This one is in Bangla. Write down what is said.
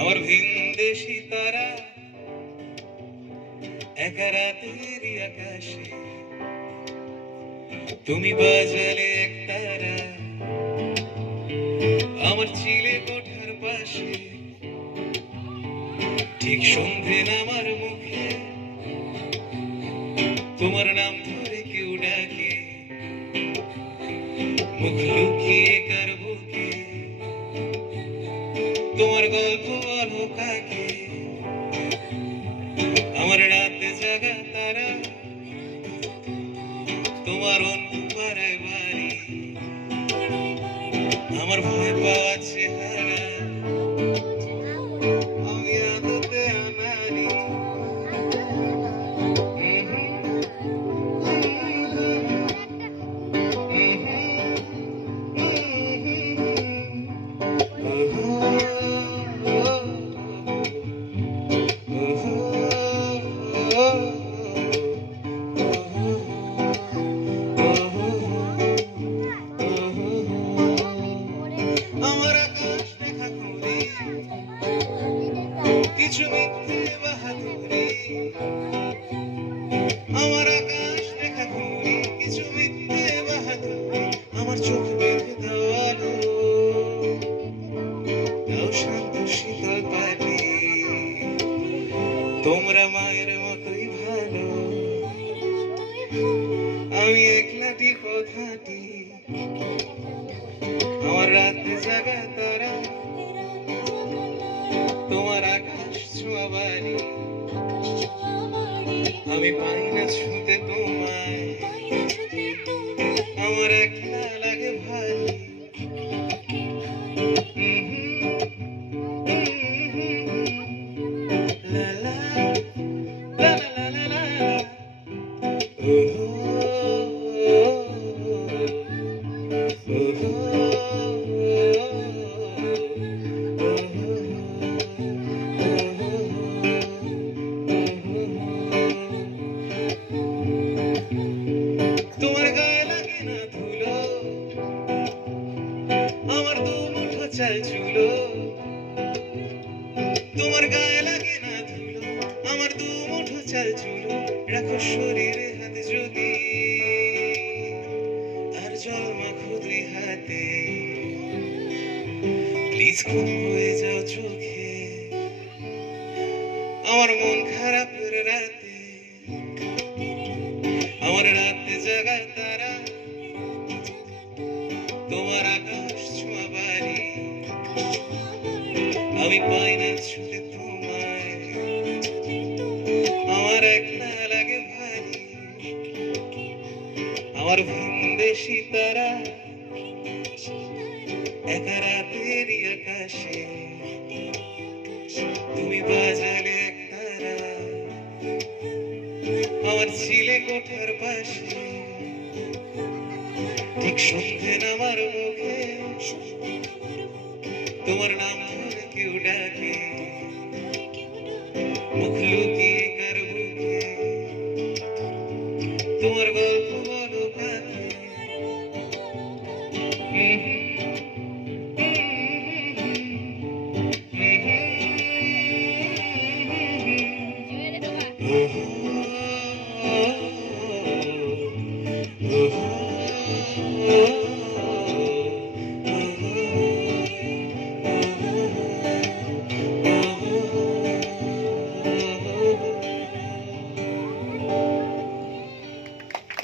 আমার ভিনদেশী তারা একা রাতেরই আকাশে, তুমি বাজালে এক তারা আমার চিলে কোঠার পাশে। ঠিক সন্ধে নামার মুখে তোমার নাম ধরে কেউ ডাকে, মুখ লুকিয়ে কার বুকে তোমার গল্প বলো কাকে। আমার রাতে জাগা তারা তোমার অন্য পাড়ায় বাড়ি, আমার ভয় পাওয়া চেহারা আমি আদতে আনারি। কিছু মিথ্যে বাহাদুরি, আমার আকাশ দেখা ঘুরি, কিছু মিথ্যে বাহাদুরি, আমার চোখ বেঁধে দেওয়ালো দাও শান্ত শীতল পানি। তোমরা মায়ের মতোই ভালো, আমি একলাটি কথাটি। আমার রাতে জাগা তারা তোমার আকাশ ছোঁয়া বাড়ি, আমি পাই না ছুঁতে তোমায়, আমার একলা লাগে ভারী। লা লা লা লা লা লা লা। তোমার গায়ে লাগে না ধুলো, আমার দু মুঠো চাল চুলো। তোমার গায়ে লাগে না ধুলো, আমার দু মুঠো চাল চুলো। রাখো শরীরে হাত যদি আর জল মাখো দুই হাতে, প্লিজ খুন হয়ে যাও চোখে আমার মন খারাপের রাতে। আমার রাতে জাগা তারা তোমার আকাশ ছোঁয়া বাড়ি, আমি পাই না ছুঁতে তোমায়, আমার একলা লাগে ভারী। আমার ভিনদেশী তারা একা রাতেরই আকাশে, তুমি বাজালে এক তারা আমার ছিলে কোঠার পাশে। ঠিক সন্ধে নামার মুখে তোমার নাম ধরে কেউ ডাকে, মুখ লুকিয়ে কার বুকে তোমার গল্প বলো কাকে। Oh